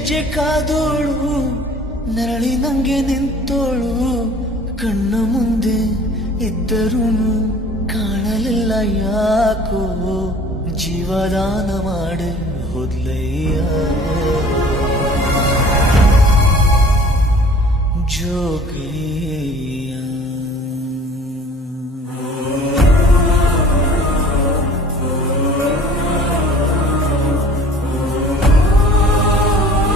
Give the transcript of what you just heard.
ಹೆಜ್ಜೆ ಕಾದೋಳು ನರಳಿ ನಂಗೆ ನಿಂತೋಳು ಕಣ್ಣ ಮುಂದೆ ಇದ್ದರೂ ಕಾಣಲಿಲ್ಲ ಯಾಕೋ ಜೀವದಾನ ಮಾಡಿ ಹೋದ್ಲಯ್ಯ